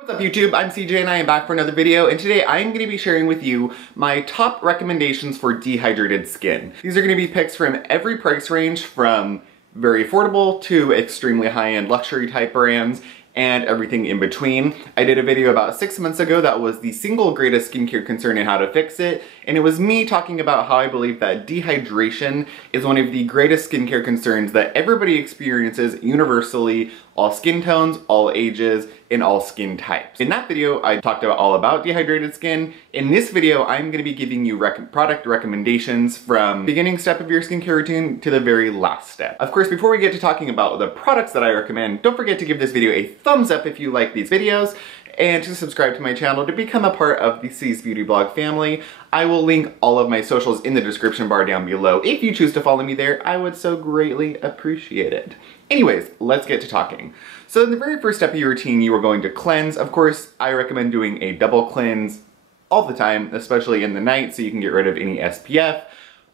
What's up YouTube? I'm CJ and I am back for another video, and today I'm going to be sharing with you my top recommendations for dehydrated skin. These are going to be picks from every price range, from very affordable to extremely high-end luxury type brands, and everything in between. I did a video about 6 months ago that was the single greatest skincare concern and how to fix it, and it was me talking about how I believe that dehydration is one of the greatest skincare concerns that everybody experiences universally, all skin tones, all ages, and all skin types. In that video, I talked all about dehydrated skin. In this video, I'm going to be giving you product recommendations from the beginning step of your skincare routine to the very last step. Of course, before we get to talking about the products that I recommend, don't forget to give this video a thumbs up if you like these videos, and to subscribe to my channel to become a part of the C's Beauty Blog family. I will link all of my socials in the description bar down below. If you choose to follow me there, I would so greatly appreciate it. Anyways, let's get to talking. So in the very first step of your routine, you are going to cleanse. Of course, I recommend doing a double cleanse all the time, especially in the night, so you can get rid of any SPF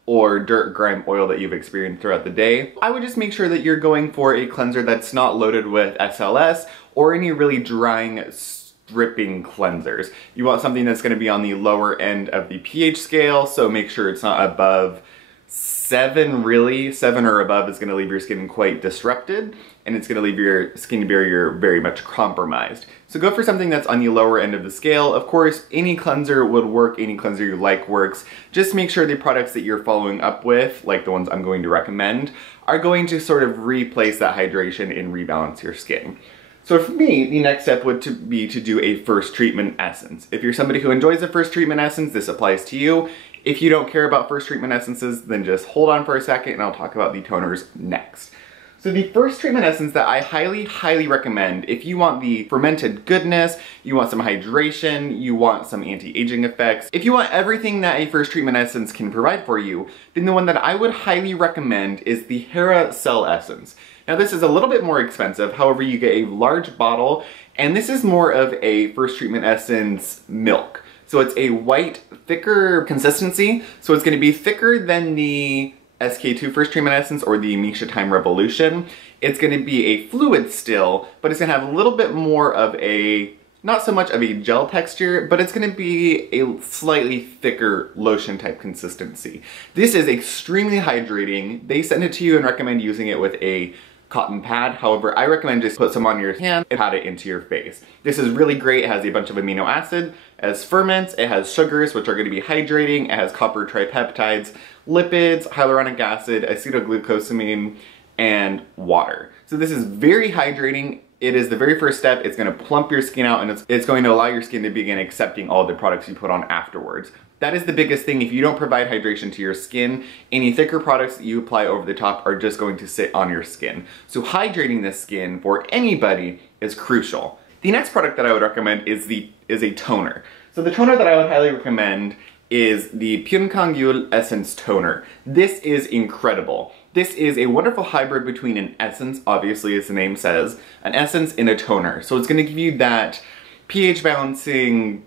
or dirt, grime, oil that you've experienced throughout the day. I would just make sure that you're going for a cleanser that's not loaded with SLS or any really drying, stripping cleansers. You want something that's going to be on the lower end of the pH scale, so make sure it's not above 7, really. 7 or above is going to leave your skin quite disrupted, and it's going to leave your skin barrier very much compromised. So go for something that's on the lower end of the scale. Of course, any cleanser would work, any cleanser you like works. Just make sure the products that you're following up with, like the ones I'm going to recommend, are going to sort of replace that hydration and rebalance your skin. So for me, the next step would be to do a first treatment essence. If you're somebody who enjoys a first treatment essence, this applies to you. If you don't care about first treatment essences, then just hold on for a second and I'll talk about the toners next. So the first treatment essence that I highly recommend, if you want the fermented goodness, you want some hydration, you want some anti-aging effects, if you want everything that a first treatment essence can provide for you, then the one that I would highly recommend is the Hera Cell Essence. Now this is a little bit more expensive, however you get a large bottle, and this is more of a first treatment essence milk. So it's a white, thicker consistency, so it's going to be thicker than the SK2 First Treatment Essence or the Misha Time Revolution. It's going to be a fluid still, but it's going to have a little bit more of a, not so much of a gel texture, but it's going to be a slightly thicker lotion type consistency. This is extremely hydrating. They send it to you and recommend using it with a cotton pad. However, I recommend just put some on your hand and pat it into your face. This is really great. It has a bunch of amino acid, it has ferments, it has sugars, which are going to be hydrating, it has copper tripeptides, lipids, hyaluronic acid, acetylglucosamine, and water. So this is very hydrating. It is the very first step. It's going to plump your skin out, and it's going to allow your skin to begin accepting all the products you put on afterwards. That is the biggest thing. If you don't provide hydration to your skin, any thicker products that you apply over the top are just going to sit on your skin. So hydrating the skin for anybody is crucial. The next product that I would recommend is a toner. So the toner that I would highly recommend is the Pyunkang Yul Essence Toner. This is incredible. This is a wonderful hybrid between an essence, obviously as the name says, an essence and a toner. So it's going to give you that pH balancing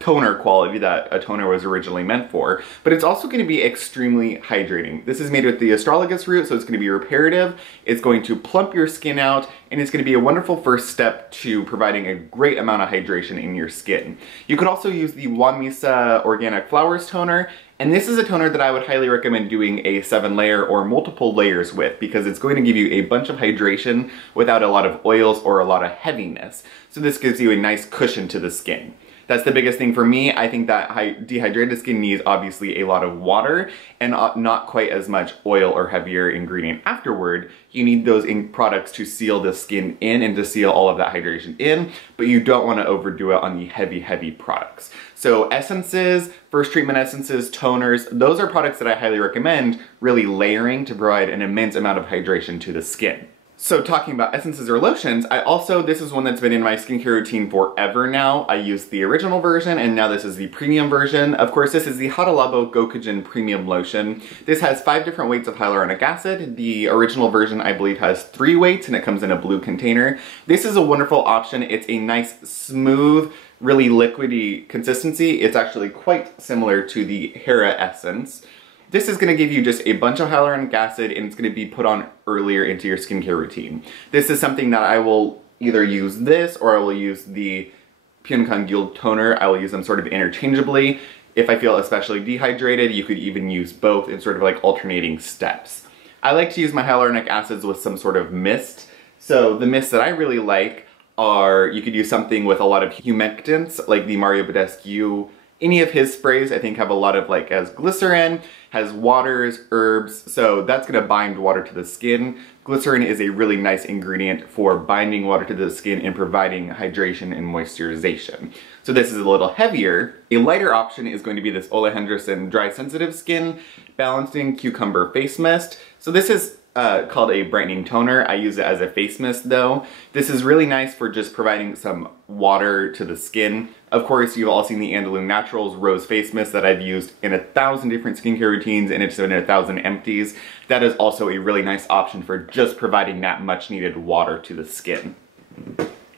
toner quality that a toner was originally meant for, but it's also going to be extremely hydrating. This is made with the astragalus root, so it's going to be reparative, it's going to plump your skin out, and it's going to be a wonderful first step to providing a great amount of hydration in your skin. You could also use the Wamisa Organic Flowers Toner, and this is a toner that I would highly recommend doing a 7-layer or multiple layers with, because it's going to give you a bunch of hydration without a lot of oils or a lot of heaviness. So this gives you a nice cushion to the skin. That's the biggest thing for me. I think that dehydrated skin needs obviously a lot of water and not quite as much oil or heavier ingredient afterward. You need those products to seal the skin in and to seal all of that hydration in, but you don't want to overdo it on the heavy products. So essences, first treatment essences, toners, those are products that I highly recommend really layering to provide an immense amount of hydration to the skin. So talking about essences or lotions, this is one that's been in my skincare routine forever now. I used the original version and now this is the premium version. Of course, this is the Hada Labo Gokujyun Premium Lotion. This has 5 different weights of hyaluronic acid. The original version, I believe, has 3 weights and it comes in a blue container. This is a wonderful option. It's a nice, smooth, really liquidy consistency. It's actually quite similar to the Hera Essence. This is going to give you just a bunch of hyaluronic acid and it's going to be put on earlier into your skincare routine. This is something that I will either use this or I will use the Pyunkang Yul toner. I will use them sort of interchangeably. If I feel especially dehydrated, you could even use both in sort of like alternating steps. I like to use my hyaluronic acids with some sort of mist. So the mists that I really like are, you could use something with a lot of humectants, like the Mario Badescu. Any of his sprays I think have a lot of like, has glycerin, has waters, herbs, so that's gonna bind water to the skin. Glycerin is a really nice ingredient for binding water to the skin and providing hydration and moisturization. So this is a little heavier. A lighter option is going to be this Ole Henriksen Dry Sensitive Skin Balancing Cucumber Face Mist. So this is called a brightening toner. I use it as a face mist though. This is really nice for just providing some water to the skin. Of course, you've all seen the Andalou Naturals Rose Face Mist that I've used in 1,000 different skincare routines, and it's been 1,000 empties. That is also a really nice option for just providing that much needed water to the skin.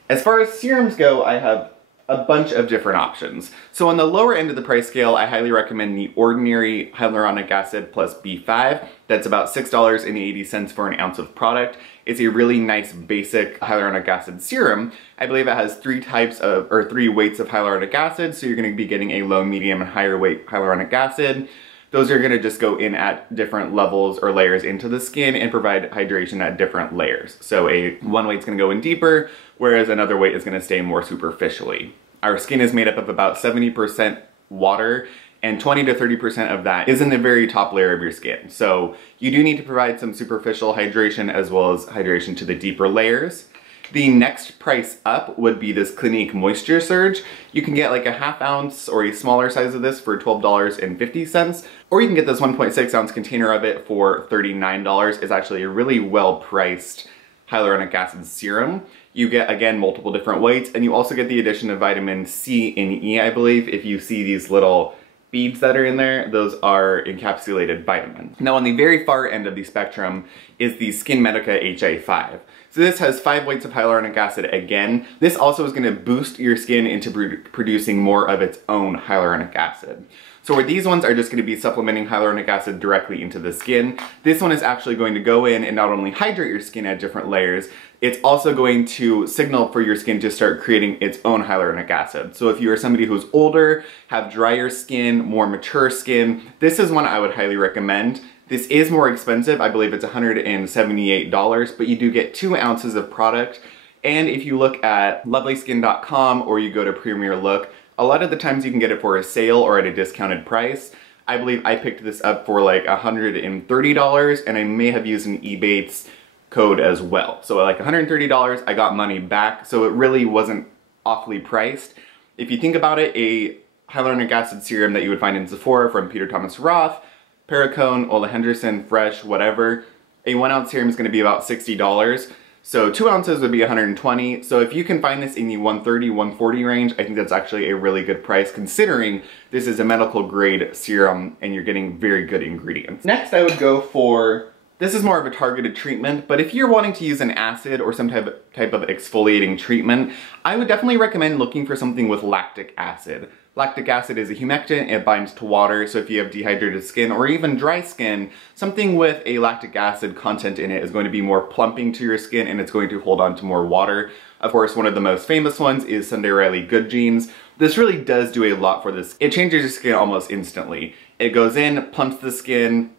As far as serums go, I have a bunch of different options. So on the lower end of the price scale, I highly recommend the Ordinary Hyaluronic Acid plus B5. That's about $6.80 for an ounce of product. It's a really nice basic hyaluronic acid serum. I believe it has 3 weights of hyaluronic acid, so you're gonna be getting a low, medium, and higher weight hyaluronic acid. Those are gonna just go in at different levels or layers into the skin and provide hydration at different layers. So one weight's gonna go in deeper, whereas another weight is gonna stay more superficially. Our skin is made up of about 70% water, and 20 to 30% of that is in the very top layer of your skin. So you do need to provide some superficial hydration as well as hydration to the deeper layers. The next price up would be this Clinique Moisture Surge. You can get like a ½ ounce or a smaller size of this for $12.50, or you can get this 1.6 ounce container of it for $39. It's actually a really well priced hyaluronic acid serum. You get, again, multiple different weights, and you also get the addition of vitamin C and E, I believe. If you see these little beads that are in there, those are encapsulated vitamins. Now on the very far end of the spectrum is the SkinMedica HA5. So this has 5 weights of hyaluronic acid again. This also is gonna boost your skin into producing more of its own hyaluronic acid. So where these ones are just gonna be supplementing hyaluronic acid directly into the skin, this one is actually going to go in and not only hydrate your skin at different layers, it's also going to signal for your skin to start creating its own hyaluronic acid. So if you are somebody who's older, have drier skin, more mature skin, this is one I would highly recommend. This is more expensive. I believe it's $178, but you do get 2 ounces of product. And if you look at lovelyskin.com or you go to Premier Look, a lot of the times you can get it for a sale or at a discounted price. I believe I picked this up for like $130, and I may have used an Ebates code as well. So like $130, I got money back, so it really wasn't awfully priced. If you think about it, a hyaluronic acid serum that you would find in Sephora from Peter Thomas Roth, Perricone, Ole Henriksen, Fresh, whatever, a 1 ounce serum is gonna be about $60. So 2 ounces would be 120. So if you can find this in the 130, 140 range, I think that's actually a really good price considering this is a medical grade serum and you're getting very good ingredients. Next I would go for, this is more of a targeted treatment, but if you're wanting to use an acid or some type of exfoliating treatment, I would definitely recommend looking for something with lactic acid. Lactic acid is a humectant, it binds to water, so if you have dehydrated skin or even dry skin, something with a lactic acid content in it is going to be more plumping to your skin and it's going to hold on to more water. Of course, one of the most famous ones is Sunday Riley Good Genes. This really does do a lot for this. It changes your skin almost instantly. It goes in, plumps the skin,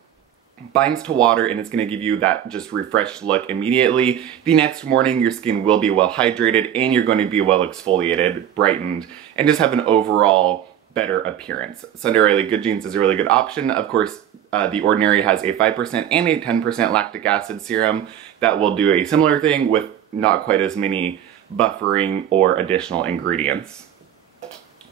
binds to water, and it's gonna give you that just refreshed look immediately. The next morning, your skin will be well hydrated and you're going to be well exfoliated, brightened, and just have an overall better appearance. Sunday Riley Good Genes is a really good option. Of course, The Ordinary has a 5% and a 10% lactic acid serum that will do a similar thing with not quite as many buffering or additional ingredients.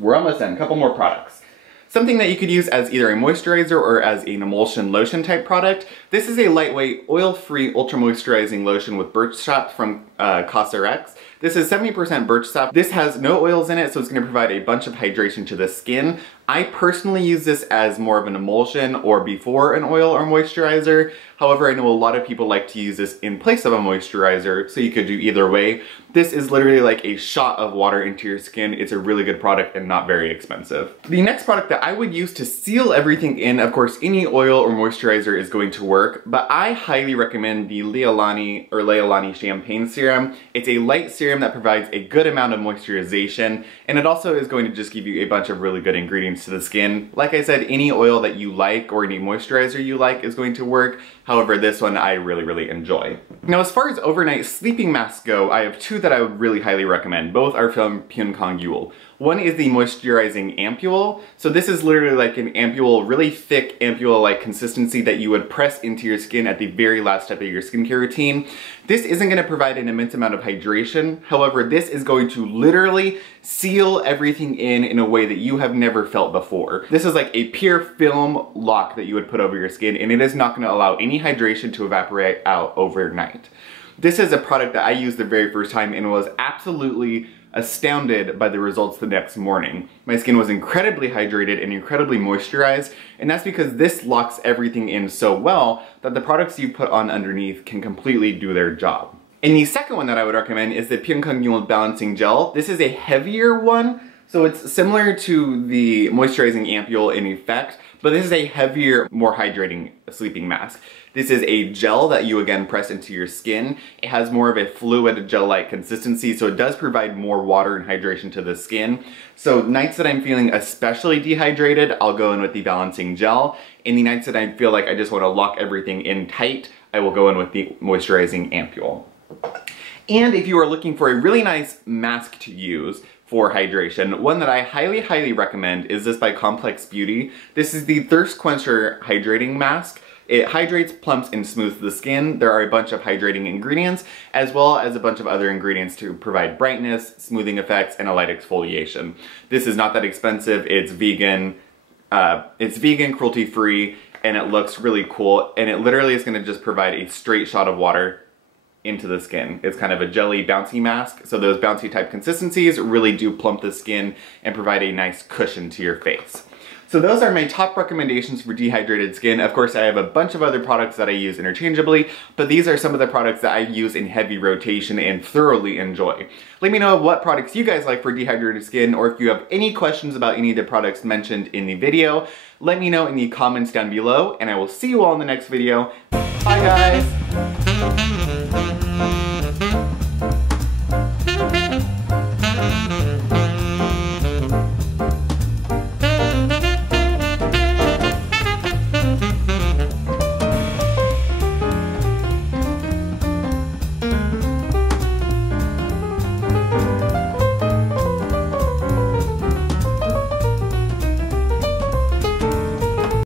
We're almost done, a couple more products. Something that you could use as either a moisturizer or as an emulsion lotion type product. This is a lightweight, oil-free, ultra-moisturizing lotion with birch sap from CosRx. This is 70% birch sap. This has no oils in it, so it's gonna provide a bunch of hydration to the skin. I personally use this as more of an emulsion or before an oil or moisturizer. However, I know a lot of people like to use this in place of a moisturizer, so you could do either way. This is literally like a shot of water into your skin. It's a really good product and not very expensive. The next product that I would use to seal everything in, of course, any oil or moisturizer is going to work, but I highly recommend the Leahlani or Leahlani Champagne Serum. It's a light serum serum that provides a good amount of moisturization, and it also is going to just give you a bunch of really good ingredients to the skin. Like I said, any oil that you like or any moisturizer you like is going to work. However, this one I really enjoy. Now, as far as overnight sleeping masks go, I have two that I would really highly recommend. Both are from Pyunkang Yul. One is the Moisturizing Ampoule. So this is literally like an ampoule, really thick ampoule-like consistency that you would press into your skin at the very last step of your skincare routine. This isn't going to provide an immense amount of hydration. However, this is going to literally seal everything in a way that you have never felt before. This is like a pure film lock that you would put over your skin, and it is not going to allow any hydration to evaporate out overnight. This is a product that I used the very first time and was absolutely astounded by the results the next morning. My skin was incredibly hydrated and incredibly moisturized, and that's because this locks everything in so well that the products you put on underneath can completely do their job. And the second one that I would recommend is the Pyunkang Yul Balancing Gel. This is a heavier one, so it's similar to the Moisturizing Ampoule in effect, but this is a heavier, more hydrating sleeping mask. This is a gel that you again press into your skin. It has more of a fluid gel-like consistency, so it does provide more water and hydration to the skin. So nights that I'm feeling especially dehydrated, I'll go in with the balancing gel. And the nights that I feel like I just want to lock everything in tight, I will go in with the Moisturizing Ampoule. And if you are looking for a really nice mask to use for hydration, one that I highly recommend is this by Complex Beauty. This is the Thirst Quencher Hydrating Mask. It hydrates, plumps, and smooths the skin. There are a bunch of hydrating ingredients, as well as a bunch of other ingredients to provide brightness, smoothing effects, and a light exfoliation. This is not that expensive. It's vegan, cruelty-free, and it looks really cool. And it literally is gonna just provide a straight shot of water into the skin. It's kind of a jelly bouncy mask, so those bouncy type consistencies really do plump the skin and provide a nice cushion to your face. So those are my top recommendations for dehydrated skin. Of course, I have a bunch of other products that I use interchangeably, but these are some of the products that I use in heavy rotation and thoroughly enjoy. Let me know what products you guys like for dehydrated skin, or if you have any questions about any of the products mentioned in the video, let me know in the comments down below, and I will see you all in the next video. Bye guys!